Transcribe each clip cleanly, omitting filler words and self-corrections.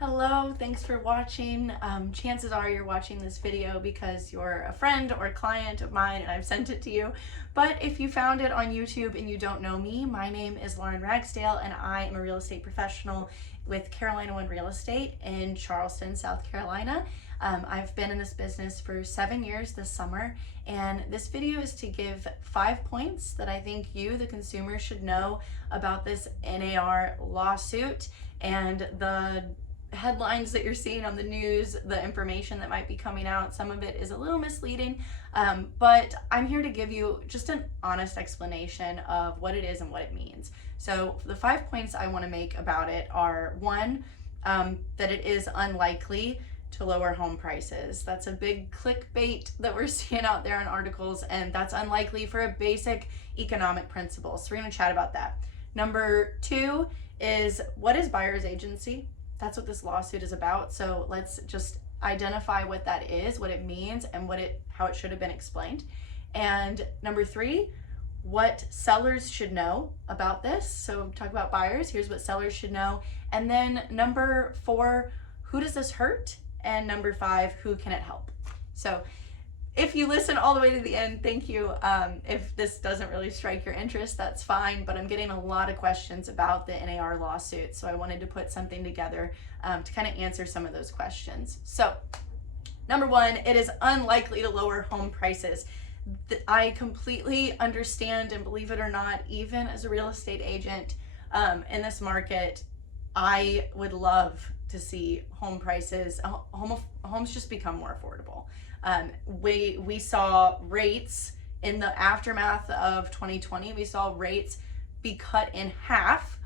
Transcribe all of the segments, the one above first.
Hello, thanks for watching. Chances are you're watching this video because you're a friend or client of mine and I've sent it to you. But if you found it on YouTube and you don't know me, my name is Lauren Ragsdale and I am a real estate professional with Carolina One Real Estate in Charleston, South Carolina. I've been in this business for 7 years this summer, and this video is to give 5 points that I think you, the consumer, should know about this NAR lawsuit and the headlines that you're seeing on the news, the information that might be coming out. Some of it is a little misleading, but I'm here to give you just an honest explanation of what it is and what it means. So the 5 points I want to make about it are: one, that it is unlikely to lower home prices. That's a big clickbait that we're seeing out there in articles, and that's unlikely for a basic economic principle. So we're going to chat about that. Number two is, what is buyer's agency? That's what this lawsuit is about. So let's just identify what that is, what it means, and how it should have been explained. And number three, what sellers should know about this. So talk about buyers, here's what sellers should know. And then number four, who does this hurt? And number five, who can it help? So if you listen all the way to the end, thank you. If this doesn't really strike your interest, that's fine, but I'm getting a lot of questions about the NAR lawsuit, so I wanted to put something together to kind of answer some of those questions. So, number one, it is unlikely to lower home prices. I completely understand, and believe it or not, even as a real estate agent in this market, I would love to see home prices, homes just become more affordable. We saw rates in the aftermath of 2020, we saw rates be cut in half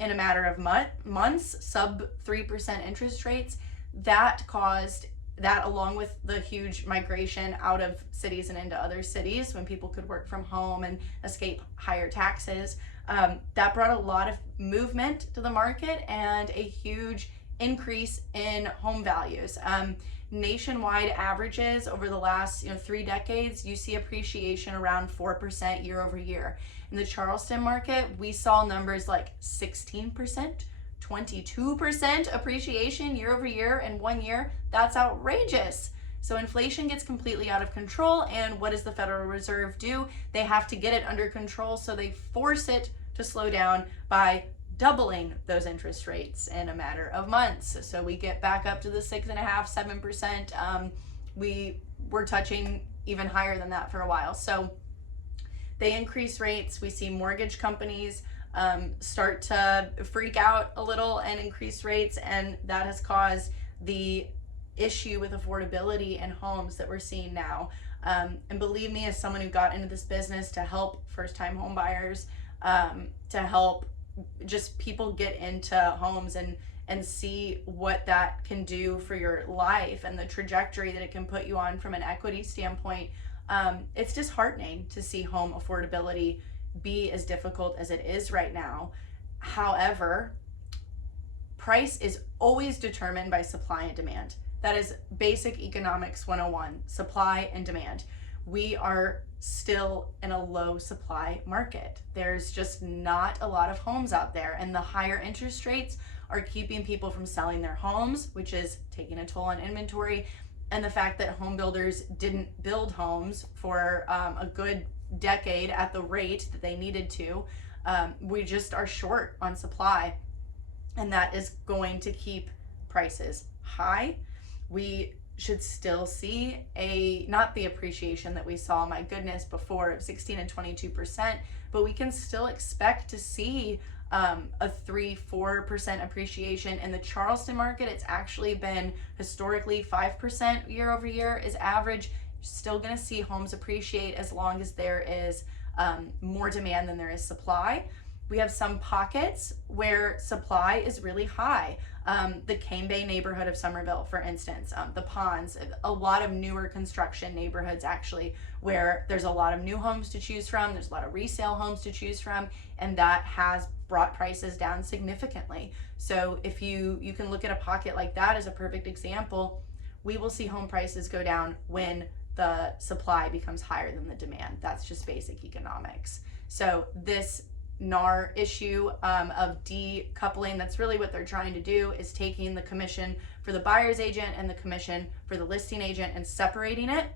in a matter of months, sub 3% interest rates. That caused that, along with the huge migration out of cities and into other cities when people could work from home and escape higher taxes, that brought a lot of movement to the market and a huge increase in home values. Nationwide averages over the last 3 decades, you see appreciation around 4% year over year. In the Charleston market, we saw numbers like 16%, 22% appreciation year over year in 1 year. That's outrageous. So inflation gets completely out of control, and what does the Federal Reserve do? They have to get it under control, so they force it to slow down by doubling those interest rates in a matter of months. So we get back up to the 6.5%, 7%. We were touching even higher than that for a while. So they increase rates. We see mortgage companies start to freak out a little and increase rates, and that has caused the issue with affordability in homes that we're seeing now. And believe me, as someone who got into this business to help first-time home buyers, to help just people get into homes and see what that can do for your life and the trajectory that it can put you on from an equity standpoint, it's disheartening to see home affordability be as difficult as it is right now. However, price is always determined by supply and demand. That is basic economics 101, supply and demand. We are still in a low supply market. There's just not a lot of homes out there, and the higher interest rates are keeping people from selling their homes, which is taking a toll on inventory. And the fact that home builders didn't build homes for a good decade at the rate that they needed to, we just are short on supply, and that is going to keep prices high. We should still see not the appreciation that we saw, my goodness, before of 16 and 22%, but we can still expect to see a 3-4% appreciation. In the Charleston market, it's actually been historically 5% year over year is average. You're still going to see homes appreciate as long as there is more demand than there is supply. We have some pockets where supply is really high. The Cane Bay neighborhood of Somerville, for instance, the Ponds, a lot of newer construction neighborhoods actually, where there's a lot of new homes to choose from, there's a lot of resale homes to choose from, and that has brought prices down significantly. So if you can look at a pocket like that as a perfect example, we will see home prices go down when the supply becomes higher than the demand. That's just basic economics. So this NAR issue of decoupling. That's really what they're trying to do, is taking the commission for the buyer's agent and the commission for the listing agent and separating it,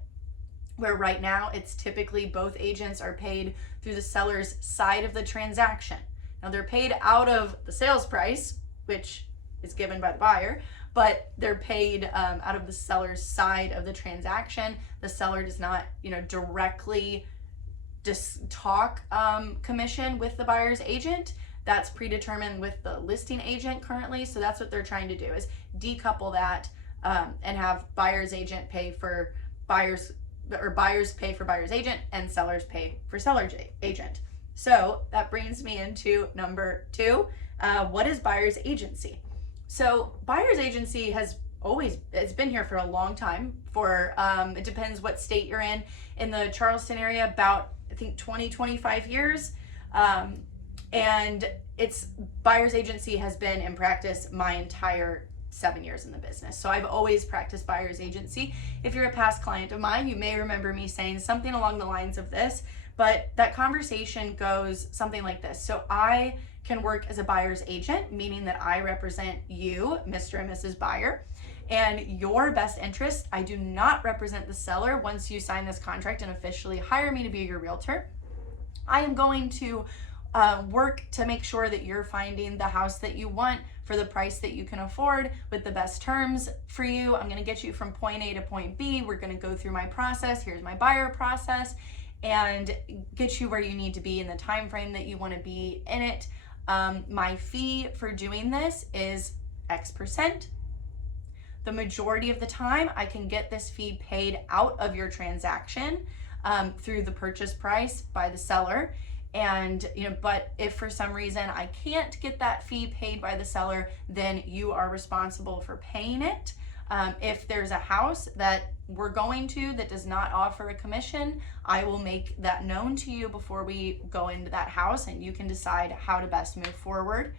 where right now it's typically both agents are paid through the seller's side of the transaction. Now they're paid out of the sales price, which is given by the buyer, but they're paid out of the seller's side of the transaction. The seller does not, directly talk commission with the buyer's agent. That's predetermined with the listing agent currently. So that's what they're trying to do, is decouple that and have buyer's agent pay for buyers, or buyers pay for buyer's agent and sellers pay for seller's agent. So that brings me into number 2. What is buyer's agency? So buyer's agency it's been here for a long time. For it depends what state you're in. In the Charleston area, about I think 25 years. And it's buyer's agency has been in practice my entire 7 years in the business. So I've always practiced buyer's agency. If you're a past client of mine, you may remember me saying something along the lines of this, but that conversation goes something like this. So I can work as a buyer's agent, meaning that I represent you, Mr. and Mrs. Buyer, and your best interest. I do not represent the seller. Once you sign this contract and officially hire me to be your realtor, I am going to work to make sure that you're finding the house that you want for the price that you can afford with the best terms for you. I'm going to get you from point A to point B. We're going to go through my process. Here's my buyer process, and get you where you need to be in the time frame that you want to be in it. My fee for doing this is X%. The majority of the time, I can get this fee paid out of your transaction through the purchase price by the seller. And, but if for some reason I can't get that fee paid by the seller, then you are responsible for paying it. If there's a house that we're going to that does not offer a commission, I will make that known to you before we go into that house, and you can decide how to best move forward.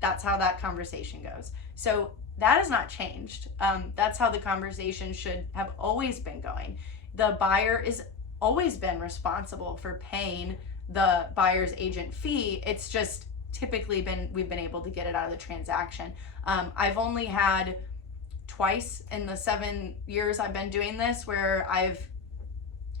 That's how that conversation goes. So that has not changed. That's how the conversation should have always been going. The buyer is always been responsible for paying the buyer's agent fee. It's just typically we've been able to get it out of the transaction. I've only had twice in the 7 years I've been doing this where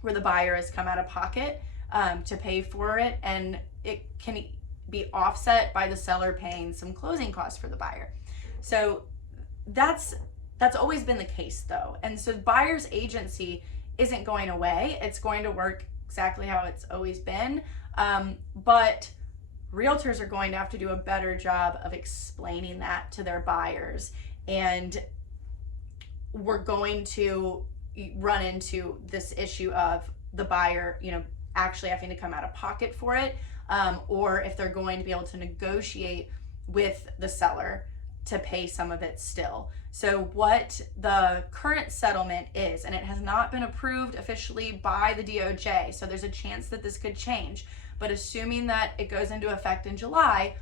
the buyer has come out of pocket to pay for it, and it can be offset by the seller paying some closing costs for the buyer. So that's always been the case though. And so buyer's agency isn't going away. It's going to work exactly how it's always been. But realtors are going to have to do a better job of explaining that to their buyers. And we're going to run into this issue of the buyer, actually having to come out of pocket for it, or if they're going to be able to negotiate with the seller to pay some of it still. So what the current settlement is, and it has not been approved officially by the DOJ, so there's a chance that this could change, but assuming that it goes into effect in July,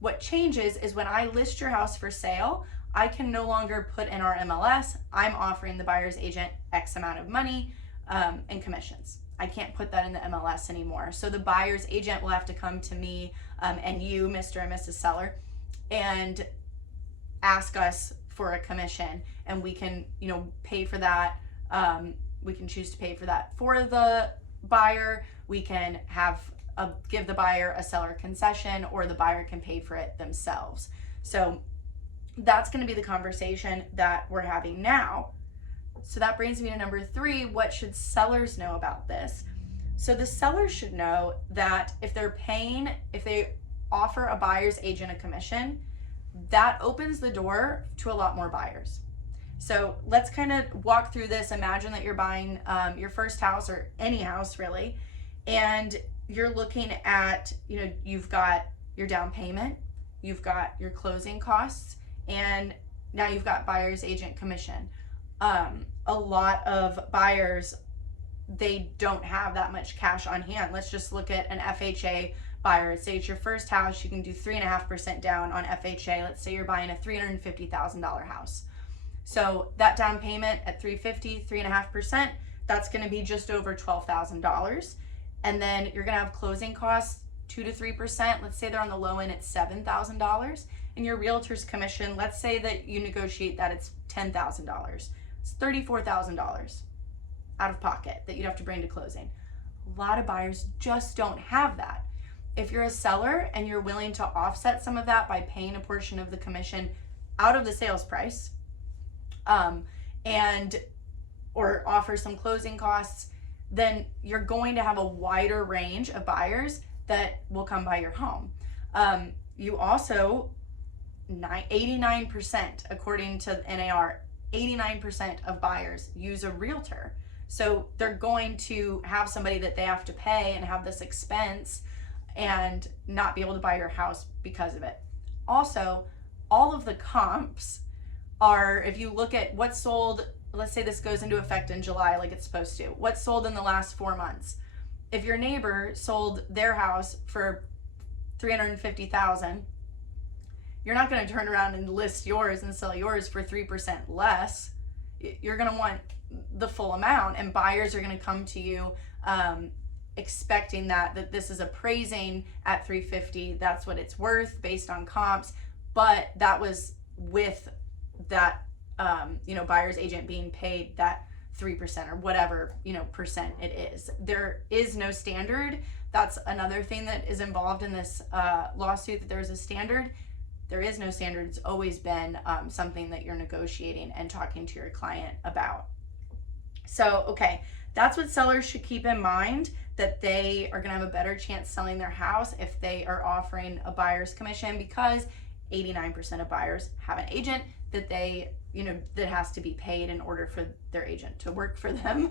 what changes is when I list your house for sale, I can no longer put in our MLS, I'm offering the buyer's agent X amount of money and commissions. I can't put that in the MLS anymore. So the buyer's agent will have to come to me and you, Mr. and Mrs. Seller, and ask us for a commission, and we can, pay for that. We can choose to pay for that for the buyer. We can give the buyer a seller concession, or the buyer can pay for it themselves. So that's going to be the conversation that we're having now. So that brings me to number 3. What should sellers know about this? So the sellers should know that if they offer a buyer's agent a commission, that opens the door to a lot more buyers. So let's kind of walk through this. Imagine that you're buying your first house, or any house really, and you're looking at, you've got your down payment, you've got your closing costs, and now you've got buyer's agent commission. A lot of buyers, they don't have that much cash on hand. Let's just look at an FHA buyer. Say it's your first house, you can do 3.5% down on FHA. Let's say you're buying a $350,000 house. So that down payment at $350,000, 3.5%, that's going to be just over $12,000. And then you're going to have closing costs 2 to 3%. Let's say they're on the low end at $7,000. And your realtor's commission, let's say that you negotiate that it's $10,000. It's $34,000 out of pocket that you'd have to bring to closing. A lot of buyers just don't have that. If you're a seller and you're willing to offset some of that by paying a portion of the commission out of the sales price, or offer some closing costs, then you're going to have a wider range of buyers that will come buy your home. You also, 89%, according to NAR, 89% of buyers use a realtor. So they're going to have somebody that they have to pay and have this expense and not be able to buy your house because of it. Also, all of the comps are, if you look at what's sold, let's say this goes into effect in July like it's supposed to, what's sold in the last 4 months. If your neighbor sold their house for $350,000, you're not going to turn around and list yours and sell yours for 3% less. You're going to want the full amount, and buyers are going to come to you expecting that this is appraising at $350. That's what it's worth based on comps, but that was with that buyer's agent being paid that 3% or whatever percent it is. There is no standard. That's another thing that is involved in this lawsuit, that there's a standard. There is no standard. It's always been something that you're negotiating and talking to your client about. So, okay, that's what sellers should keep in mind, that they are going to have a better chance selling their house if they are offering a buyer's commission, because 89% of buyers have an agent that that has to be paid in order for their agent to work for them.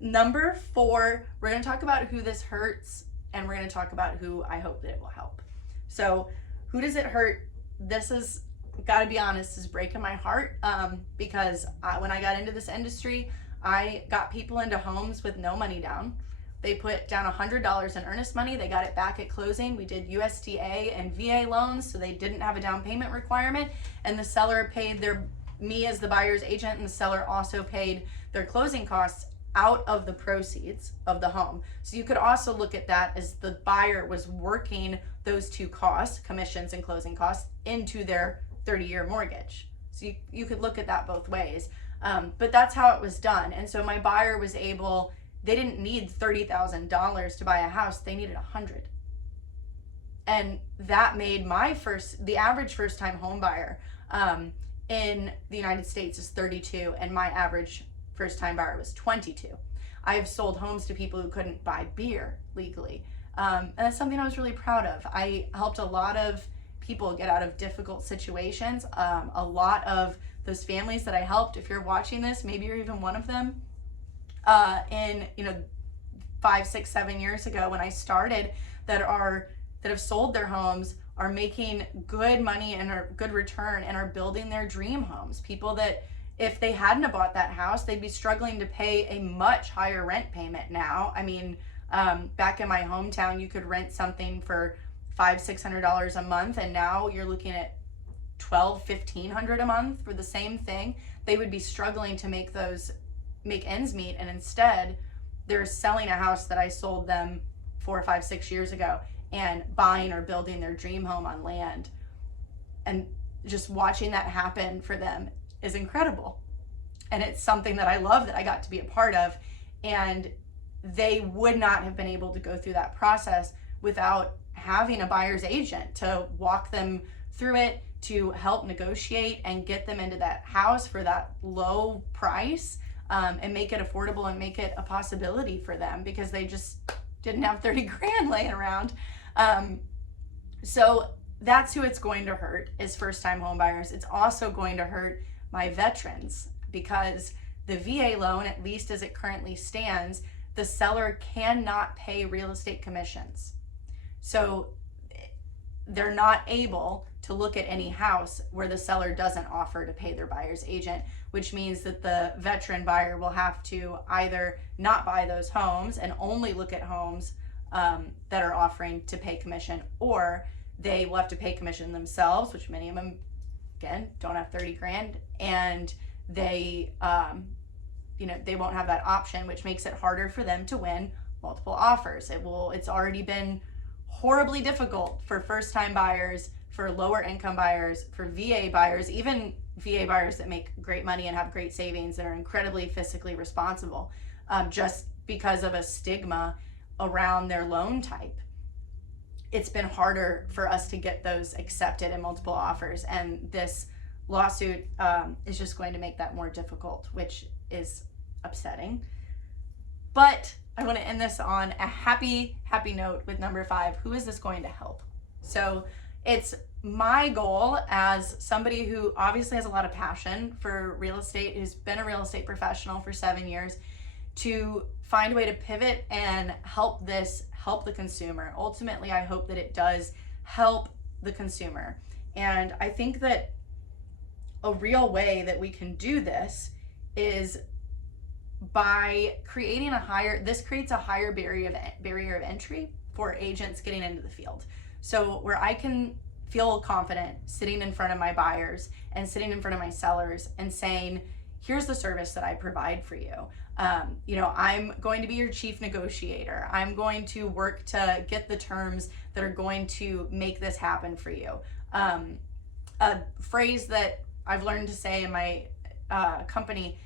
Number 4, we're going to talk about who this hurts, and we're going to talk about who I hope that it will help. So who does it hurt? This is, gotta be honest, is breaking my heart, because when I got into this industry, I got people into homes with no money down. They put down $100 in earnest money. They got it back at closing. We did USDA and VA loans, so they didn't have a down payment requirement. And the seller paid me as the buyer's agent, and the seller also paid their closing costs out of the proceeds of the home. So you could also look at that as the buyer was working those two costs, commissions and closing costs, into their 30-year mortgage. So you could look at that both ways. But that's how it was done. And so my buyer was able, they didn't need $30,000 to buy a house, they needed $100,000. And that made the average first-time home buyer in the United States is 32, and my average first-time buyer was 22. I have sold homes to people who couldn't buy beer legally. And that's something I was really proud of. I helped a lot of people get out of difficult situations. A lot of those families that I helped, if you're watching this, maybe you're even one of them, in 5, 6, 7 years ago when I started, that have sold their homes, are making good money and are good return and are building their dream homes. People that, if they hadn't have bought that house, they'd be struggling to pay a much higher rent payment now. I mean, back in my hometown, you could rent something for $500-$600 a month, and now you're looking at $1,200-$1,500 a month for the same thing. They would be struggling to make ends meet, and instead they're selling a house that I sold them 4, 5, 6 years ago and buying or building their dream home on land. And just watching that happen for them is incredible. And it's something that I love that I got to be a part of. And they would not have been able to go through that process without having a buyer's agent to walk them through it, to help negotiate and get them into that house for that low price, and make it affordable and make it a possibility for them, because they just didn't have 30 grand laying around. So that's who it's going to hurt, is first-time home buyers. It's also going to hurt my veterans, because the VA loan, at least as it currently stands, the seller cannot pay real estate commissions. So they're not able to look at any house where the seller doesn't offer to pay their buyer's agent, which means that the veteran buyer will have to either not buy those homes and only look at homes that are offering to pay commission, or they will have to pay commission themselves, which many of them, again, don't have 30 grand, and they they won't have that option, which makes it harder for them to win multiple offers. It's already been horribly difficult for first-time buyers, for lower income buyers, for VA buyers, even VA buyers that make great money and have great savings and are incredibly fiscally responsible, just because of a stigma around their loan type. It's been harder for us to get those accepted in multiple offers, and this lawsuit is just going to make that more difficult, which is upsetting. But I want to end this on a happy note with number 5. Who is this going to help? So it's my goal as somebody who obviously has a lot of passion for real estate, who's been a real estate professional for 7 years, to find a way to pivot and help the consumer. Ultimately, I hope that it does help the consumer. And I think that a real way that we can do this is by creating this creates a higher barrier of entry for agents getting into the field. So where I can feel confident sitting in front of my buyers and sitting in front of my sellers and saying, here's the service that I provide for you. I'm going to be your chief negotiator. I'm going to work to get the terms that are going to make this happen for you. A phrase that I've learned to say in my company,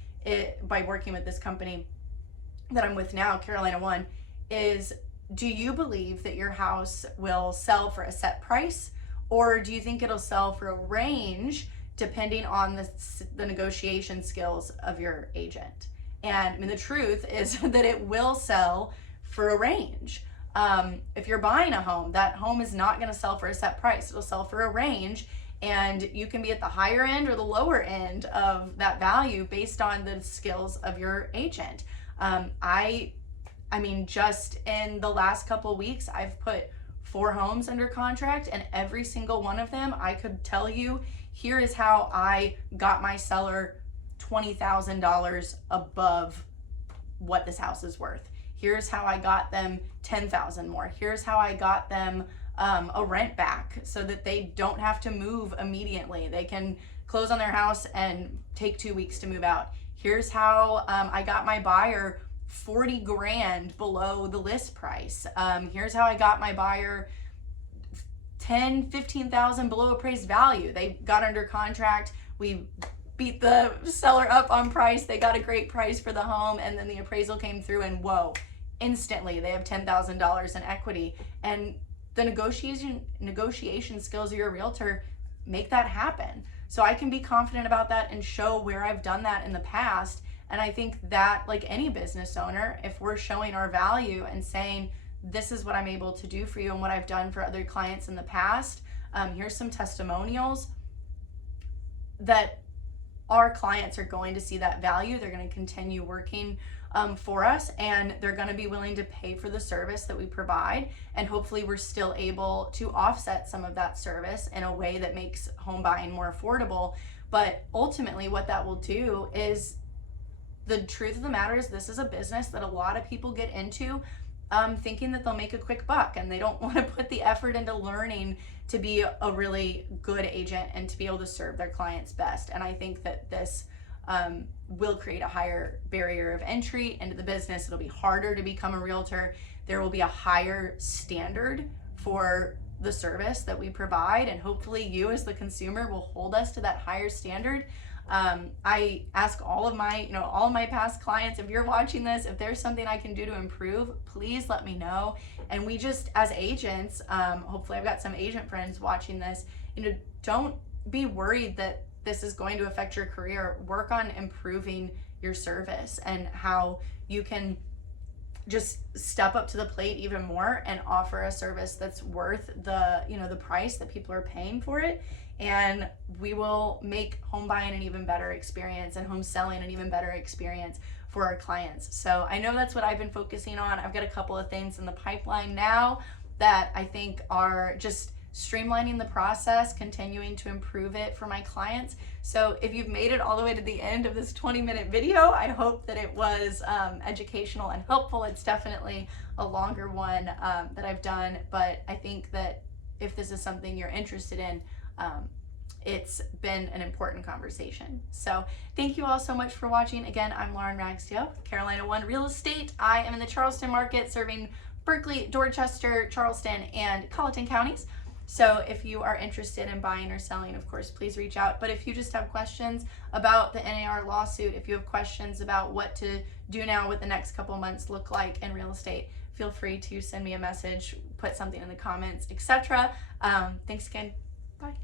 by working with this company that I'm with now, Carolina One, is, do you believe that your house will sell for a set price, or do you think it'll sell for a range depending on the negotiation skills of your agent? And I mean, the truth is that it will sell for a range. If you're buying a home, that home is not going to sell for a set price. It'll sell for a range, and you can be at the higher end or the lower end of that value based on the skills of your agent. I mean, just in the last couple of weeks, I've put 4 homes under contract, and every single one of them, I could tell you, here is how I got my seller $20,000 above what this house is worth. Here's how I got them $10,000 more. Here's how I got them a rent back so that they don't have to move immediately. They can close on their house and take 2 weeks to move out. Here's how I got my buyer $40,000 below the list price. Here's how I got my buyer $10,000-15,000 below appraised value. They got under contract. We beat the seller up on price. They got a great price for the home, and then the appraisal came through, and whoa, instantly they have $10,000 in equity. And the negotiation skills of your realtor make that happen. So I can be confident about that and show where I've done that in the past. And I think that, like any business owner, if we're showing our value and saying, this is what I'm able to do for you and what I've done for other clients in the past, here's some testimonials, that our clients are going to see that value. They're going to continue working for us, and they're going to be willing to pay for the service that we provide. And hopefully we're still able to offset some of that service in a way that makes home buying more affordable. But ultimately what that will do is, the truth of the matter is, this is a business that a lot of people get into thinking that they'll make a quick buck, and they don't want to put the effort into learning to be a really good agent and to be able to serve their clients best. And I think that this will create a higher barrier of entry into the business. It'll be harder to become a realtor. There will be a higher standard for the service that we provide, and hopefully you as the consumer will hold us to that higher standard. I ask all of my past clients, if you're watching this, if there's something I can do to improve, please let me know. And we just, as agents, hopefully I've got some agent friends watching this, don't be worried that this is going to affect your career. Work on improving your service and how you can just step up to the plate even more and offer a service that's worth the price that people are paying for it. And we will make home buying an even better experience and home selling an even better experience for our clients. So I know that's what I've been focusing on. I've got a couple of things in the pipeline now that I think are just streamlining the process, continuing to improve it for my clients. So if you've made it all the way to the end of this 20-minute video, I hope that it was educational and helpful. It's definitely a longer one that I've done, but I think that if this is something you're interested in, it's been an important conversation. So thank you all so much for watching. Again, I'm Lauren Ragsdale with Carolina One Real Estate. I am in the Charleston market serving Berkeley, Dorchester, Charleston, and Colleton counties. So if you are interested in buying or selling, of course, please reach out. But if you just have questions about the NAR lawsuit, if you have questions about what to do now, what the next couple months look like in real estate, feel free to send me a message, put something in the comments, etc. Thanks again. Bye.